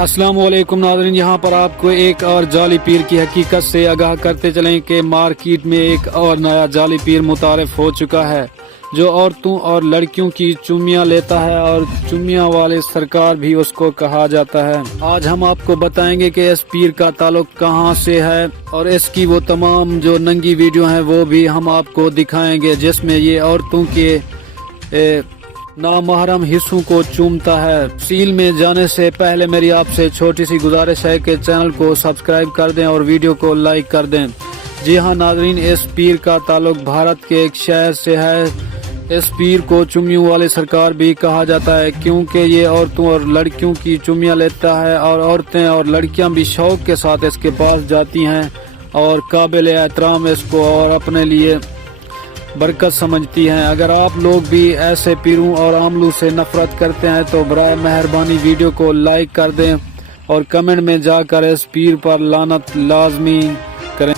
अस्सलाम वालेकुम नाज़रीन, यहाँ पर आपको एक और जाली पीर की हकीकत से आगाह करते चलें कि मार्केट में एक और नया जाली पीर मुतारिफ हो चुका है जो औरतों और लड़कियों की चुम्मियाँ लेता है और चुम्मियाँ वाले सरकार भी उसको कहा जाता है। आज हम आपको बताएंगे कि इस पीर का ताल्लुक कहाँ से है और इसकी वो तमाम जो नंगी वीडियो हैं वो भी हम आपको दिखाएंगे जिसमें ये औरतों के नामहरम हिस्सों को चूमता है। सील में जाने से पहले मेरी आपसे छोटी सी गुजारिश है कि चैनल को सब्सक्राइब कर दें और वीडियो को लाइक कर दें। जी हाँ नाज़रीन, इस पीर का ताल्लुक भारत के एक शहर से है। इस पीर को चुम्मियों वाले सरकार भी कहा जाता है क्योंकि ये औरतों और लड़कियों की चुम्मियाँ लेता है और औरतें और लड़कियां भी शौक के साथ इसके पास जाती हैं और काबिल एहतराम इसको और अपने लिए बरकत समझती हैं। अगर आप लोग भी ऐसे पीरों और आमलों से नफरत करते हैं तो बराए मेहरबानी वीडियो को लाइक कर दें और कमेंट में जाकर इस पीर पर लानत लाजमी करें।